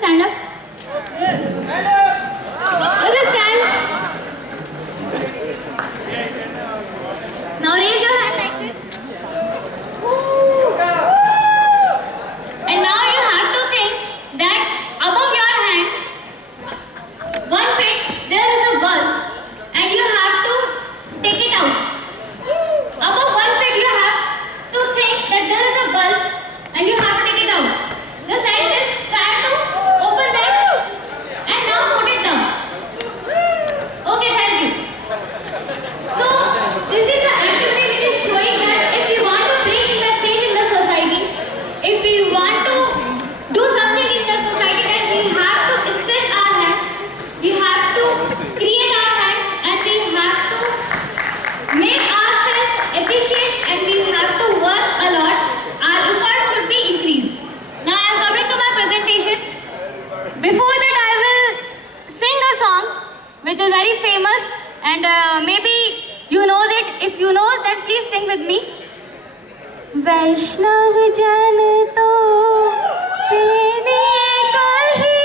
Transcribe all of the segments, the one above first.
stand up? Let us stand. Now raise your hand like this. And now you have to think that above your hand, 1 feet, there is a bulb and you have to take it out. Above 1 feet, you have to think that there is a bulb and you have to take it out. Just like this, try to open that and now put it down. Okay, thank you. So, this is an activity which is showing that if we want to bring in the change in the society, if we want to do something in the society, then we have to stretch our hands, we have to create our hands, and we have to make ourselves efficient, and we have to work a lot. Our efforts should be increased. Now I am coming to my presentation. Before that I will sing a song which is very famous and maybe you know it. If you know then please sing with me. वैष्णव जन तो तेने कहे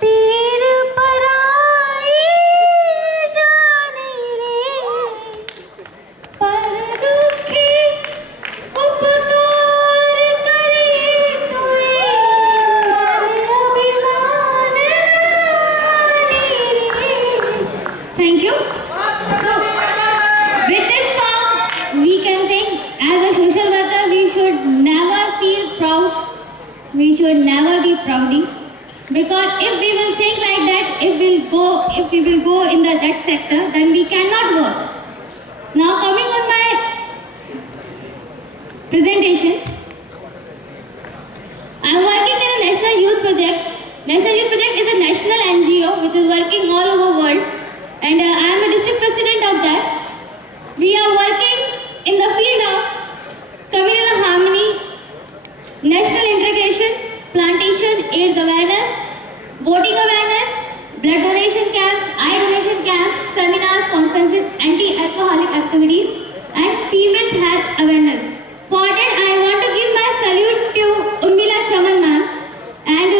पीर पराई जाने रे पर दुखी उपकार करे तुए मन अभिमान रानी रे. Thank you. So, with this song, we can think as a social worker, we should never feel proud. We should never be proudy. Because if we will think like that, if we will go in that sector, then we cannot work. Now coming on my presentation, I am working in a National Youth Project. National Youth Project is a national NGO which is working all over the world, and I am a district president of that. We are working in the field of communal harmony, national integration, plantation, AIDS awareness, voting awareness, blood donation camp, eye donation camp, seminars, conferences, anti-alcoholic activities, and female health awareness. For that, I want to give my salute to Urmila Chaman ma'am and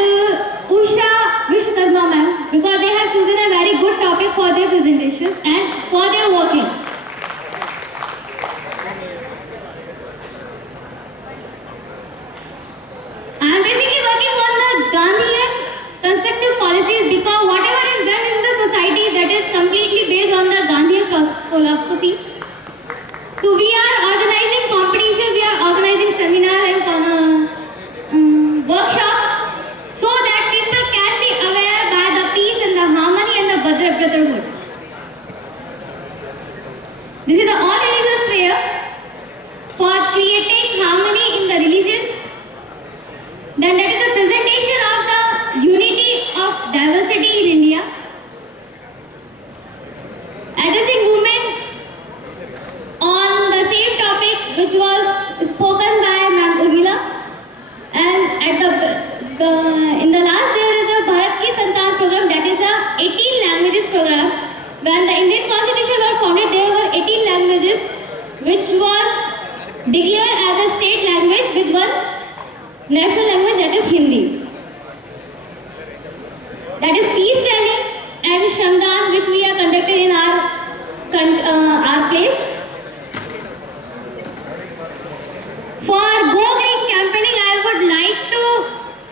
Usha Vishwadharma ma'am because they have chosen a very good topic for their presentations and for their working. I am basically working on the Gandhian constructive policies because whatever is done in the society that is completely based on the Gandhian philosophy. So we are organizing competitions, we are organizing seminars and workshops so that people can be aware by the peace and the harmony and the brotherhood. This is the all religious prayer for creating harmony in the religions. Then that is the presentation of the unity of diversity in India. Addressing women on the same topic which was spoken by Ma'am Urmila. And at in the last there is a Bharat Ki Santan program, that is a 18 languages program. When the Indian Constitution was founded, there were 18 languages which was declared as a state language with one national language, that is Hindi. That is peace rally and Shramdan which we are conducted in our place. For Go Green campaigning, I would like to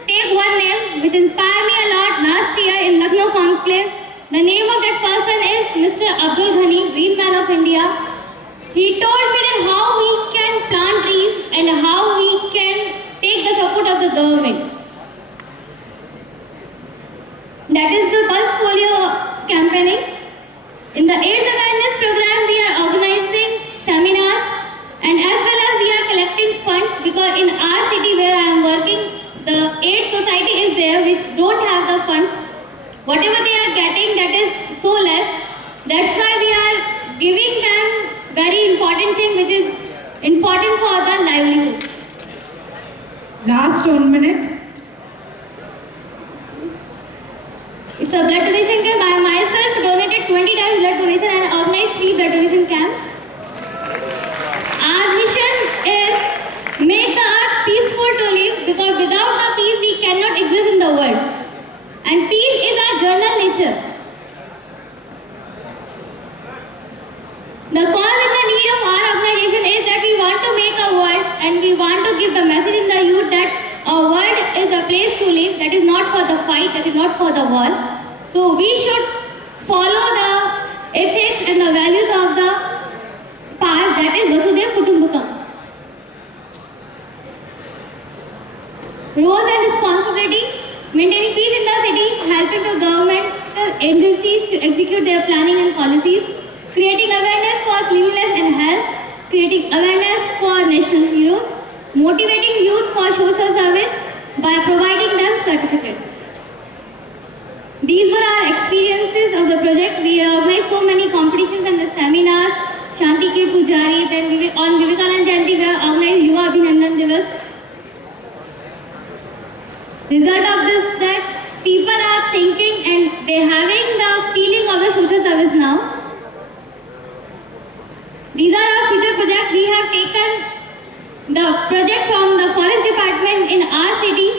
take one name which inspired me a lot last year in Lucknow conclave. The name of that person is Mr. Abdul Ghani, Green Man of India. He told me that how we can plant trees and how we can take the support of the government. That is the pulse polio campaigning. In the AIDS awareness program, we are organizing seminars and as well as we are collecting funds because in our city where I am working, the AIDS society is there which don't have the funds. Whatever they are getting, that is so less. That's why we are giving them very important thing which is important for the livelihood. Last 1 minute. It's a blood donation camp. I myself donated 20 times blood donation and organized 3 blood donation camps. Our mission is make the earth peaceful to live because without the peace we cannot exist in the world. live, that is not for the fight, that is not for the war. So we should follow the ethics and the values of the past, that is Vasudhaiva Kutumbakam. Roles and responsibility: maintaining peace in the city, helping the government agencies to execute their planning and policies, creating awareness for cleanliness and health, creating awareness for national heroes, motivating youth for social service by providing them certificates. These were our experiences of the project. We organized so many competitions and the seminars. Shanti K. Pujari, then on Vivekanand Jayanti we organized Yuva Abhinandan Divas. Result of this, that people are thinking and they having the feeling of the social service now. These are our future projects. We have taken the project from the forest department in our city